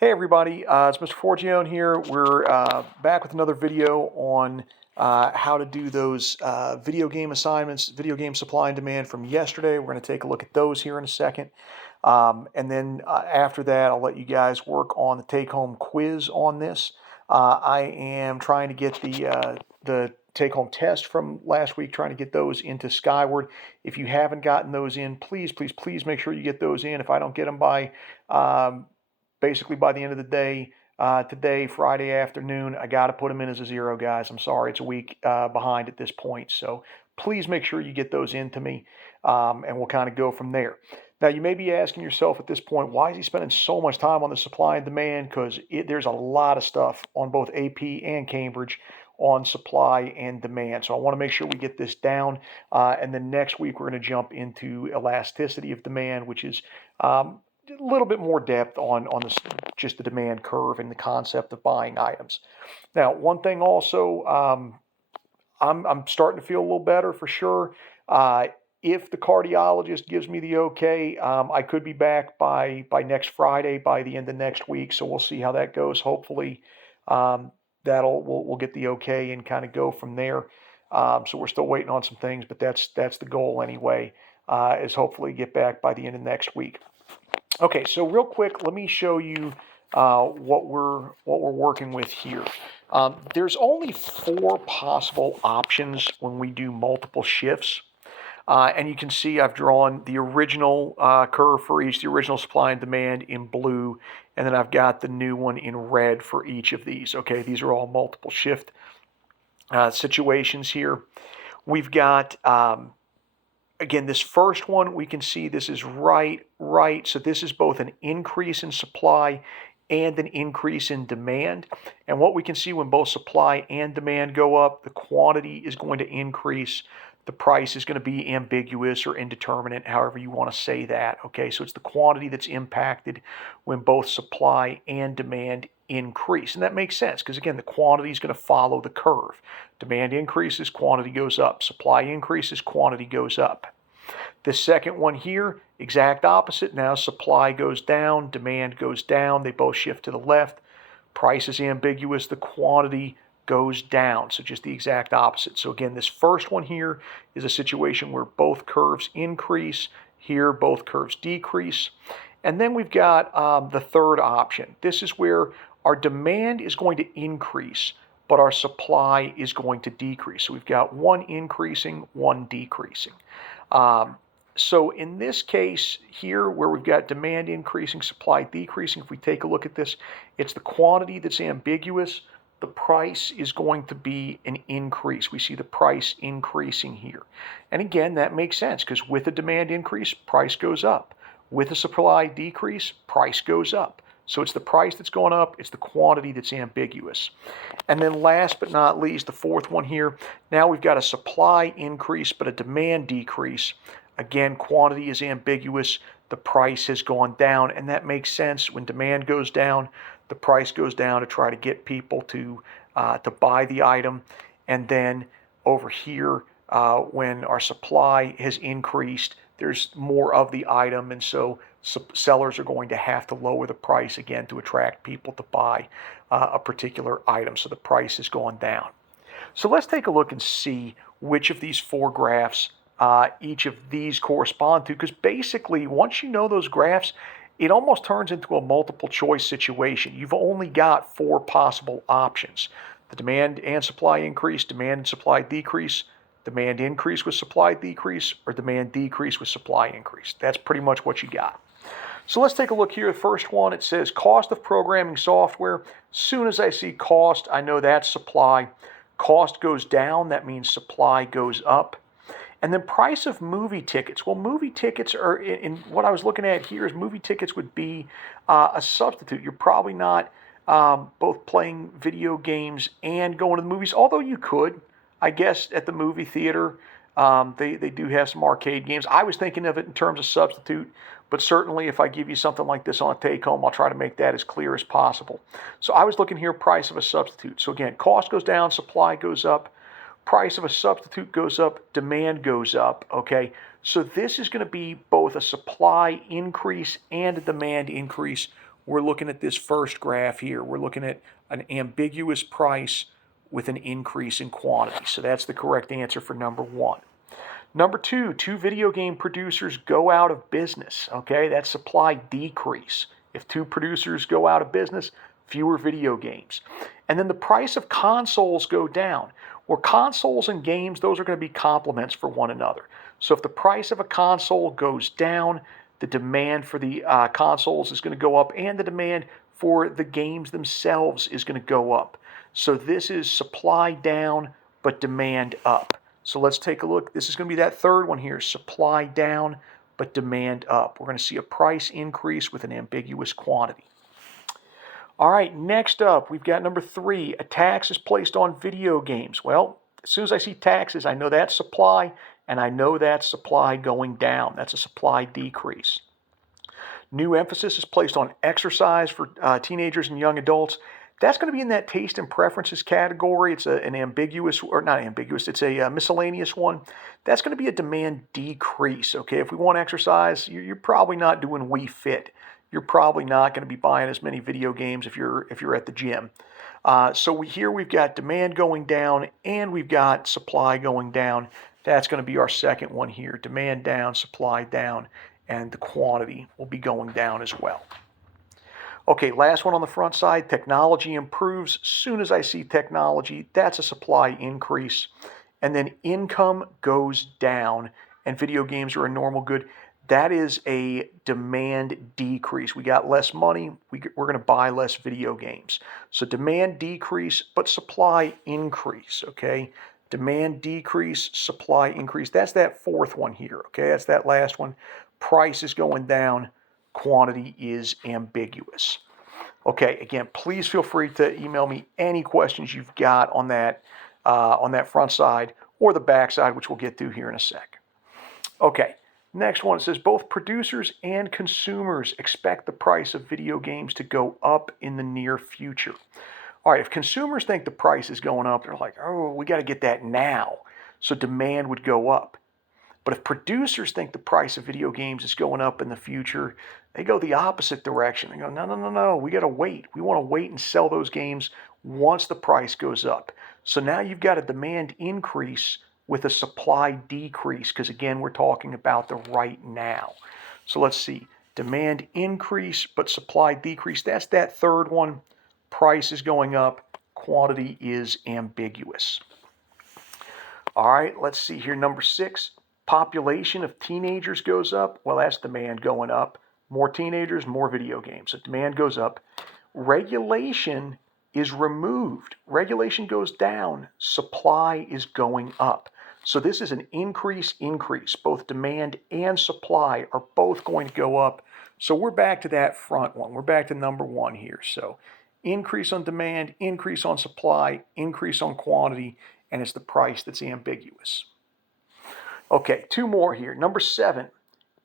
Hey everybody, it's Mr. Forgione here. We're back with another video on how to do those video game assignments, video game supply and demand from yesterday. We're going to take a look at those here in a second. And then after that, I'll let you guys work on the take-home quiz on this. I am trying to get the take-home test from last week, trying to get those into Skyward. If you haven't gotten those in, please, please, please make sure you get those in. If I don't get them by basically by the end of the day, today, Friday afternoon, I got to put them in as a zero, guys. I'm sorry, it's a week behind at this point. So please make sure you get those into me, and we'll kind of go from there. Now, you may be asking yourself at this point, why is he spending so much time on the supply and demand? Because there's a lot of stuff on both AP and Cambridge on supply and demand. So I want to make sure we get this down. And then next week, we're going to jump into elasticity of demand, which is a little bit more depth on just the demand curve and the concept of buying items. Now, one thing also, I'm starting to feel a little better for sure. If the cardiologist gives me the okay, I could be back by next Friday, by the end of next week. So we'll see how that goes. Hopefully, we'll get the okay and kind of go from there. So we're still waiting on some things, but that's the goal anyway. Is hopefully get back by the end of next week. Okay, so real quick, let me show you what we're working with here. There's only 4 possible options when we do multiple shifts. And you can see I've drawn the original curve for each, the original supply and demand in blue, and then I've got the new one in red for each of these. Okay, these are all multiple shift situations here. We've got, again, this first one, we can see this is right. So this is both an increase in supply and an increase in demand. And what we can see when both supply and demand go up, the quantity is going to increase. The price is going to be ambiguous or indeterminate, however you want to say that. Okay, so it's the quantity that's impacted when both supply and demand increase. And that makes sense because, again, the quantity is going to follow the curve. Demand increases, quantity goes up. Supply increases, quantity goes up. The second one here, exact opposite. Now supply goes down, demand goes down. They both shift to the left. Price is ambiguous. The quantity goes down. So just the exact opposite. So again, this first one here is a situation where both curves increase. Here, both curves decrease. And then we've got the third option. This is where our demand is going to increase, but our supply is going to decrease. So we've got one increasing, one decreasing. So in this case here, where we've got demand increasing, supply decreasing, if we take a look at this, it's the quantity that's ambiguous. The price is going to be an increase. We see the price increasing here. And again, that makes sense because with a demand increase, price goes up. With a supply decrease, price goes up. So it's the price that's going up, it's the quantity that's ambiguous. And then last but not least, the fourth one here, now we've got a supply increase but a demand decrease. Again, quantity is ambiguous, the price has gone down, and that makes sense. When demand goes down, the price goes down to try to get people to buy the item. And then over here, when our supply has increased, there's more of the item, and so sellers are going to have to lower the price again to attract people to buy a particular item. So the price has gone down. So let's take a look and see which of these 4 graphs each of these correspond to, because basically once you know those graphs, it almost turns into a multiple choice situation. You've only got 4 possible options. The demand and supply increase, demand and supply decrease, demand increase with supply decrease, or demand decrease with supply increase. That's pretty much what you got. So let's take a look here. The first one, it says cost of programming software. As soon as I see cost, I know that's supply. Cost goes down, that means supply goes up. And then price of movie tickets. Well, movie tickets are, in what I was looking at here, is movie tickets would be a substitute. You're probably not both playing video games and going to the movies, although you could, I guess, at the movie theater. They do have some arcade games. I was thinking of it in terms of substitute, but certainly if I give you something like this on a take-home, I'll try to make that as clear as possible. So I was looking here, price of a substitute. So again, cost goes down, supply goes up. Price of a substitute goes up, demand goes up, okay? So this is going to be both a supply increase and a demand increase we're looking at this first graph here. We're looking at an ambiguous price with an increase in quantity. So that's the correct answer for number 1. Number 2, 2 video game producers go out of business. Okay, that's supply decrease. If 2 producers go out of business, fewer video games. And then the price of consoles go down. Where consoles and games, those are going to be complements for one another. So if the price of a console goes down, the demand for the consoles is going to go up, and the demand for the games themselves is going to go up. So this is supply down, but demand up. So let's take a look. This is going to be that third one here, supply down, but demand up. We're going to see a price increase with an ambiguous quantity. All right, next up, we've got number 3, a tax is placed on video games. Well, as soon as I see taxes, I know that's supply, and I know that's supply going down. That's a supply decrease. New emphasis is placed on exercise for teenagers and young adults. That's going to be in that taste and preferences category. It's an ambiguous, or not ambiguous, it's a miscellaneous one. That's going to be a demand decrease, okay? If we want exercise, you're probably not doing Wii Fit. You're probably not going to be buying as many video games if you're at the gym. So here we've got demand going down and we've got supply going down. That's going to be our second one here. Demand down, supply down, and the quantity will be going down as well. Okay, last one on the front side, technology improves. Soon as I see technology, that's a supply increase. And then income goes down, and video games are a normal good. That is a demand decrease. We got less money, we're going to buy less video games. So demand decrease, but supply increase, okay? Demand decrease, supply increase. That's that fourth one here, okay? That's that last one. Price is going down, quantity is ambiguous. Okay, again, please feel free to email me any questions you've got on that front side or the back side, which we'll get to here in a sec. Okay, next one, it says both producers and consumers expect the price of video games to go up in the near future. All right, if consumers think the price is going up, they're like, oh, we got to get that now. So demand would go up. But if producers think the price of video games is going up in the future, they go the opposite direction. They go, no, we got to wait. We want to wait and sell those games once the price goes up. So now you've got a demand increase with a supply decrease, because again, we're talking about the right now. So let's see, demand increase, but supply decrease. That's that third one. Price is going up, quantity is ambiguous. All right, let's see here, number 6. Population of teenagers goes up. Well, that's demand going up. More teenagers, more video games. So demand goes up. Regulation is removed. Regulation goes down. Supply is going up. So this is an increase. Both demand and supply are both going to go up. So we're back to that front one. We're back to number 1 here. So increase on demand, increase on supply, increase on quantity, and it's the price that's ambiguous. Okay, 2 more here. Number 7,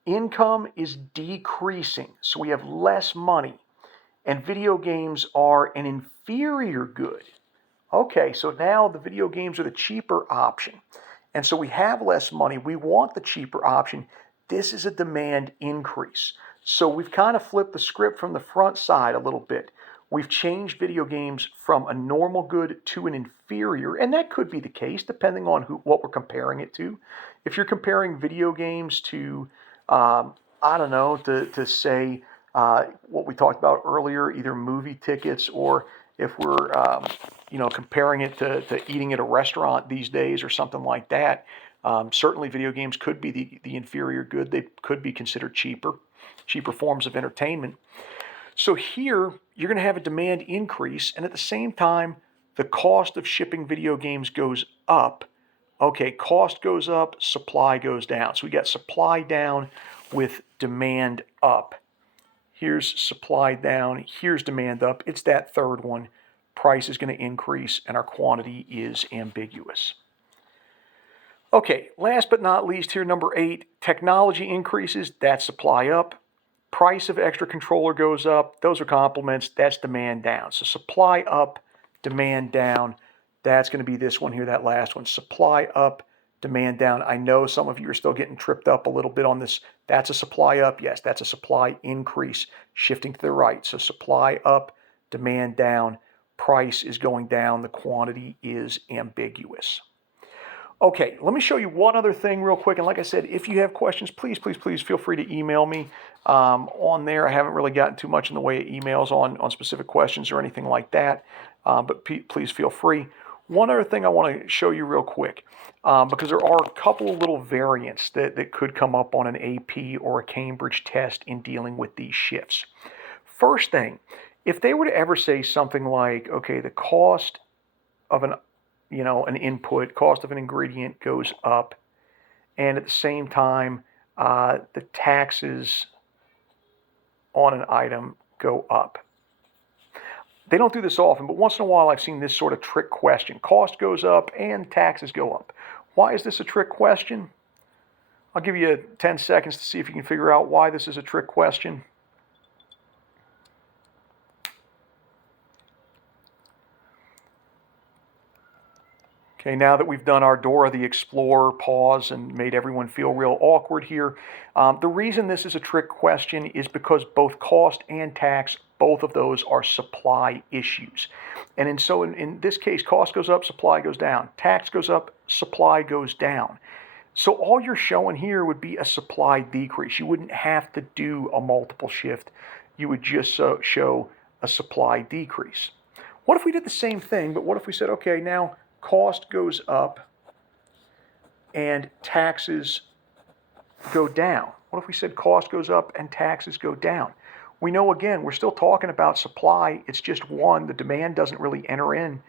income is decreasing. So we have less money, and video games are an inferior good. Okay, so now the video games are the cheaper option. And so we have less money. We want the cheaper option. This is a demand increase. So we've kind of flipped the script from the front side a little bit. We've changed video games from a normal good to an inferior, and that could be the case depending on what we're comparing it to. If you're comparing video games to, to say what we talked about earlier, either movie tickets, or if we're, comparing it to eating at a restaurant these days or something like that, certainly video games could be the inferior good. They could be considered cheaper forms of entertainment. So here, you're going to have a demand increase, and at the same time, the cost of shipping video games goes up. Okay, cost goes up, supply goes down. So we got supply down with demand up. Here's supply down, here's demand up. It's that third one. Price is going to increase, and our quantity is ambiguous. Okay, last but not least here, number 8, technology increases, that's supply up. Price of extra controller goes up. Those are complements. That's demand down. So supply up, demand down. That's going to be this one here, that last one. Supply up, demand down. I know some of you are still getting tripped up a little bit on this. That's a supply up. Yes, that's a supply increase shifting to the right. So supply up, demand down, price is going down, the quantity is ambiguous. Okay, let me show you one other thing real quick. And like I said, if you have questions, please feel free to email me on there. I haven't really gotten too much in the way of emails on specific questions or anything like that, but please feel free. One other thing I want to show you real quick, because there are a couple of little variants that could come up on an AP or a Cambridge test in dealing with these shifts. First thing, if they were to ever say something like, okay, the cost of an input, cost of an ingredient goes up, and at the same time, the taxes on an item go up. They don't do this often, but once in a while I've seen this sort of trick question. Cost goes up and taxes go up. Why is this a trick question? I'll give you 10 seconds to see if you can figure out why this is a trick question. Okay, now that we've done our Dora the Explorer pause and made everyone feel real awkward here, the reason this is a trick question is because both cost and tax, both of those are supply issues. And in this case, cost goes up, supply goes down. Tax goes up, supply goes down. So all you're showing here would be a supply decrease. You wouldn't have to do a multiple shift. You would just show a supply decrease. What if we did the same thing, but what if we said, okay, now cost goes up and taxes go down? What if we said cost goes up and taxes go down? We know, again, we're still talking about supply. It's just one. The demand doesn't really enter in.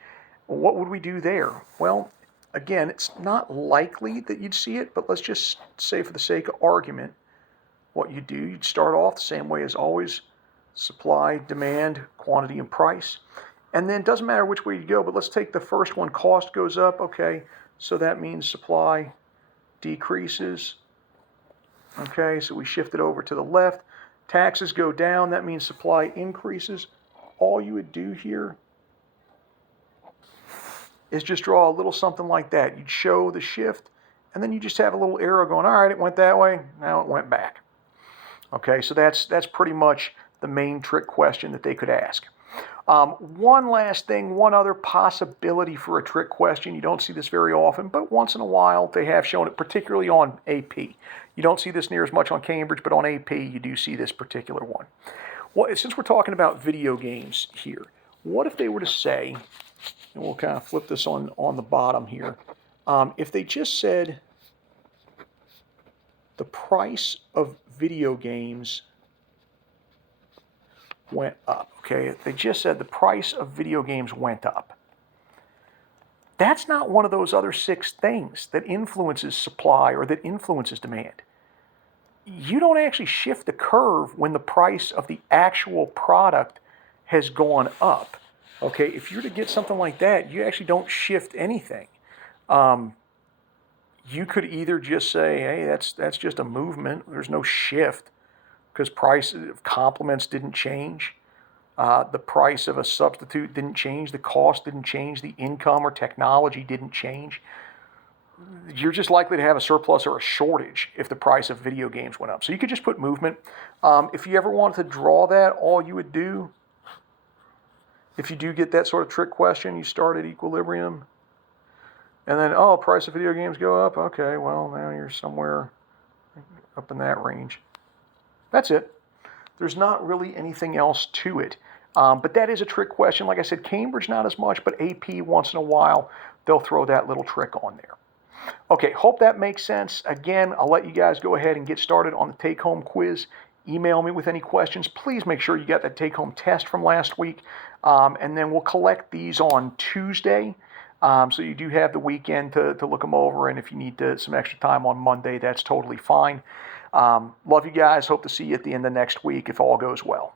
What would we do there? Well, again, it's not likely that you'd see it, but let's just say for the sake of argument, what you do, you'd start off the same way as always: supply, demand, quantity, and price. And then it doesn't matter which way you go, but let's take the first one. Cost goes up. Okay, so that means supply decreases. Okay, so we shift it over to the left. Taxes go down. That means supply increases. All you would do here is just draw a little something like that. You'd show the shift, and then you just have a little arrow going, all right, it went that way, now it went back. Okay, so that's pretty much the main trick question that they could ask. One last thing, one other possibility for a trick question. You don't see this very often, but once in a while they have shown it, particularly on AP. You don't see this near as much on Cambridge, but on AP you do see this particular one. Well, since we're talking about video games here, what if they were to say, and we'll kind of flip this on the bottom here, if they just said the price of video games went up. Okay, they just said the price of video games went up. That's not one of those other 6 things that influences supply or that influences demand. You don't actually shift the curve when the price of the actual product has gone up. Okay, if you're to get something like that, you actually don't shift anything. You could either just say, hey, that's just a movement. There's no shift, because price of complements didn't change. The price of a substitute didn't change. The cost didn't change. The income or technology didn't change. You're just likely to have a surplus or a shortage if the price of video games went up. So you could just put movement. If you ever wanted to draw that, all you would do, if you do get that sort of trick question, you start at equilibrium. And then, oh, price of video games go up. Okay, well, now you're somewhere up in that range. That's it. There's not really anything else to it. But that is a trick question. Like I said, Cambridge not as much, but AP once in a while, they'll throw that little trick on there. Okay, hope that makes sense. Again, I'll let you guys go ahead and get started on the take-home quiz. Email me with any questions. Please make sure you got that take-home test from last week. And then we'll collect these on Tuesday. So you do have the weekend to look them over. And if you need some extra time on Monday, that's totally fine. Love you guys. Hope to see you at the end of next week if all goes well.